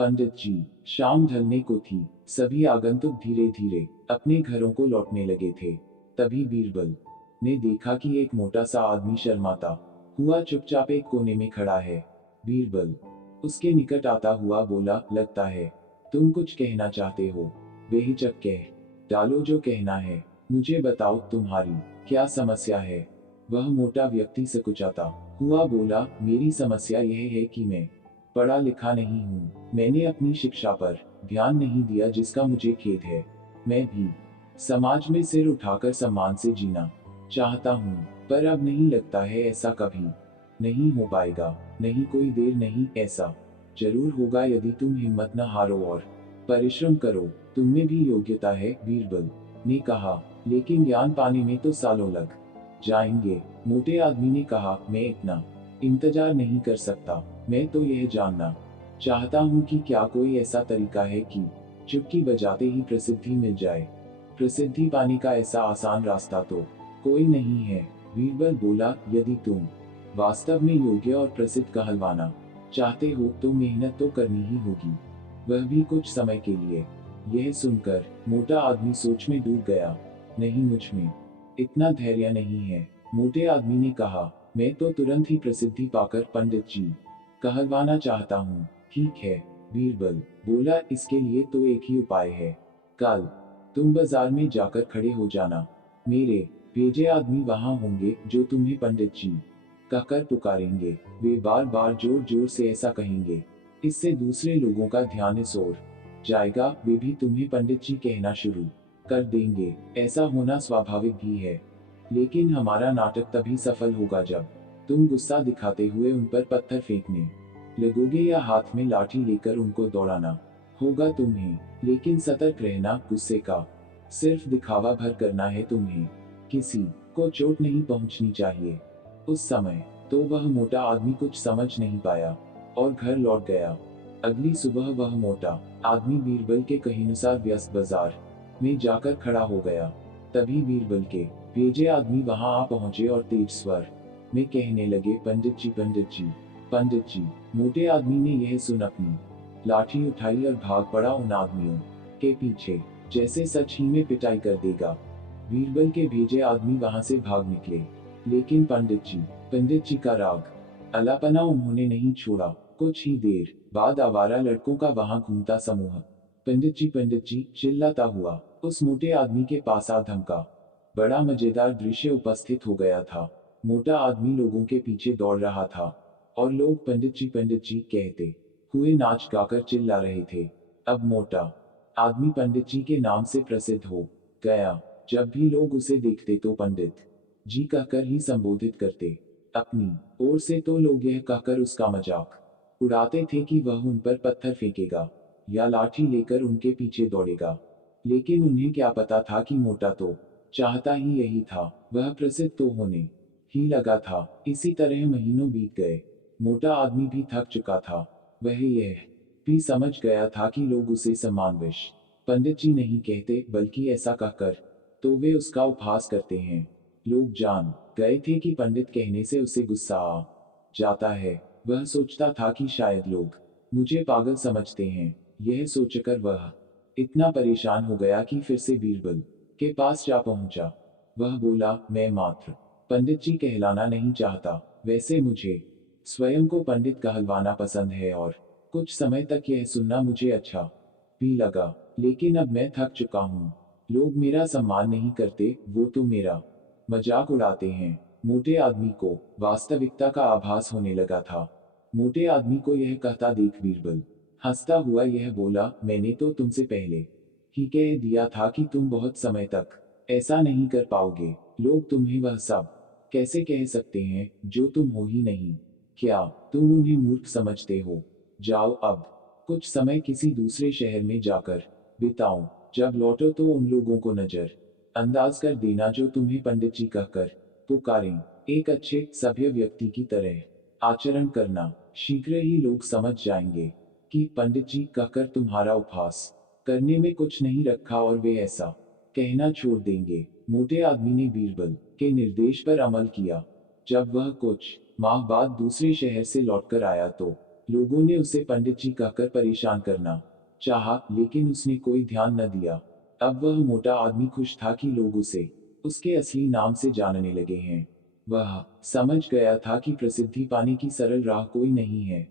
पंडित जी। शाम ढलने को थी। सभी आगंतुक धीरे धीरे अपने घरों को लौटने लगे थे। तभी बीरबल ने देखा कि एक मोटा सा आदमी शर्माता हुआ चुपचाप एक कोने में खड़ा है। बीरबल उसके निकट आता हुआ बोला, लगता है तुम कुछ कहना चाहते हो। बेहिचक कह डालो जो कहना है। मुझे बताओ तुम्हारी क्या समस्या है। वह मोटा व्यक्ति सकुचाता हुआ बोला, मेरी समस्या यह है कि मैं पढ़ा लिखा नहीं हूँ। मैंने अपनी शिक्षा पर ध्यान नहीं दिया, जिसका मुझे खेद है। मैं भी समाज में सिर उठाकर सम्मान से जीना चाहता हूँ, पर अब नहीं लगता है ऐसा कभी नहीं हो पाएगा। नहीं, कोई देर नहीं, ऐसा जरूर होगा यदि तुम हिम्मत न हारो और परिश्रम करो। तुम में भी योग्यता है, बीरबल ने कहा, लेकिन ज्ञान पाने में तो सालों लग जाएंगे। मोटे आदमी ने कहा, मैं इतना इंतजार नहीं कर सकता। मैं तो यह जानना चाहता हूँ कि क्या कोई ऐसा तरीका है कि चुटकी बजाते ही प्रसिद्धि मिल जाए। प्रसिद्धि पाने का ऐसा आसान रास्ता तो कोई नहीं है। बीरबल बोला, यदि तुम वास्तव में योग्य और प्रसिद्ध कहलवाना चाहते हो तो मेहनत तो करनी ही होगी, वह भी कुछ समय के लिए। यह सुनकर मोटा आदमी सोच में डूब गया। नहीं, मुझ में इतना धैर्य नहीं है। मोटे आदमी ने कहा, मैं तो तुरंत ही प्रसिद्धि पाकर पंडित जी कहलवाना चाहता हूँ। ठीक है, बीरबल बोला, इसके लिए तो एक ही उपाय है। कल तुम बाजार में जाकर खड़े हो जाना। मेरे भेजे आदमी वहां होंगे जो तुम्हें पंडित जी कहकर पुकारेंगे। वे बार बार जोर जोर से ऐसा कहेंगे, इससे दूसरे लोगों का ध्यान इस ओर जाएगा। वे भी तुम्हें पंडित जी कहना शुरू कर देंगे। ऐसा होना स्वाभाविक भी है, लेकिन हमारा नाटक तभी सफल होगा जब तुम गुस्सा दिखाते हुए उन पर पत्थर फेंकने लगोगे या हाथ में लाठी लेकर उनको दौड़ाना होगा तुम्हें। लेकिन सतर्क रहना, गुस्से का सिर्फ दिखावा भर करना है तुम्हें। किसी को चोट नहीं पहुंचनी चाहिए। उस समय तो वह मोटा आदमी कुछ समझ नहीं पाया और घर लौट गया। अगली सुबह वह मोटा आदमी बीरबल के कहेनुसार व्यस्त बाजार में जाकर खड़ा हो गया। तभी बीरबल के भेजे आदमी वहां आ पहुंचे और तेज स्वर में कहने लगे, पंडित जी, पंडित जी, पंडित जी। मोटे आदमी ने यह सुन अपनी लाठी उठाई और भाग पड़ा उन आदमियों के पीछे, जैसे सच ही में पिटाई कर देगा। बीरबल के भेजे आदमी वहां से भाग निकले, लेकिन पंडित जी का राग अलापना उन्होंने नहीं छोड़ा। कुछ ही देर बाद आवारा लड़कों का वहां घूमता समूह पंडित जी चिल्लाता हुआ उस मोटे आदमी के पास आ धमका। बड़ा मजेदार दृश्य उपस्थित हो गया था। मोटा आदमी लोगों के पीछे दौड़ रहा था और लोग पंडित जी कहते हुए नाच गाकर चिल्ला रहे थे। अब मोटा आदमी पंडित जी के नाम से प्रसिद्ध हो गया। जब भी लोग उसे देखते तो पंडित जी कहकर ही संबोधित करते। अपनी ओर से तो लोग यह कहकर उसका मजाक उड़ाते थे कि वह उन पर पत्थर फेंकेगा या लाठी लेकर उनके पीछे दौड़ेगा। लेकिन उन्हें क्या पता था कि मोटा तो चाहता ही यही था, वह प्रसिद्ध तो होने ही लगा था। इसी तरह महीनों बीत गए। मोटा आदमी भी थक चुका था। वह यह भी समझ गया था कि लोग उसे सम्मानवश पंडित जी नहीं कहते, बल्कि ऐसा कहकर तो वे उसका उपहास करते हैं। लोग जान गए थे कि पंडित कहने से उसे गुस्सा आ जाता है। वह सोचता था कि शायद लोग मुझे पागल समझते हैं। यह सोचकर वह इतना परेशान हो गया कि फिर से बीरबल के पास जा पहुंचा। वह बोला, मैं मात्र पंडित जी कहलाना नहीं चाहता। वैसे मुझे स्वयं को पंडित कहलवाना पसंद है और कुछ समय तक यह सुनना मुझे अच्छा भी लगा। लेकिन अब मैं थक चुका हूँ। लोग मेरा सम्मान नहीं करते, वो तो मेरा मजाक उड़ाते हैं। मोटे आदमी को वास्तविकता का आभास होने लगा था। मोटे आदमी को यह कहता देख बीरबल हंसता हुआ यह बोला, मैंने तो तुमसे पहले ही कह दिया था कि तुम बहुत समय तक ऐसा नहीं कर पाओगे। लोग तुम्हें वह सब कैसे कह सकते हैं जो तुम हो ही नहीं। क्या तुम उन्हें मूर्ख समझते हो? जाओ अब कुछ समय किसी दूसरे शहर में जाकर बिताओ। जब लौटो तो उन लोगों को नजर अंदाज कर देना जो तुम्हें पंडित जी कहकर पुकारें। एक अच्छे सभ्य व्यक्ति की तरह आचरण करना। शीघ्र ही लोग समझ जाएंगे कि पंडित जी कहकर तुम्हारा उपहास करने में कुछ नहीं रखा और वे ऐसा कहना छोड़ देंगे। मोटे आदमी ने बीरबल के निर्देश पर अमल किया। जब वह कुछ माह बाद दूसरे शहर से लौटकर आया तो लोगों ने उसे पंडित जी कहकर परेशान करना चाहा, लेकिन उसने कोई ध्यान न दिया। अब वह मोटा आदमी खुश था कि लोग उसे उसके असली नाम से जानने लगे हैं। वह समझ गया था कि प्रसिद्धि पाने की सरल राह कोई नहीं है।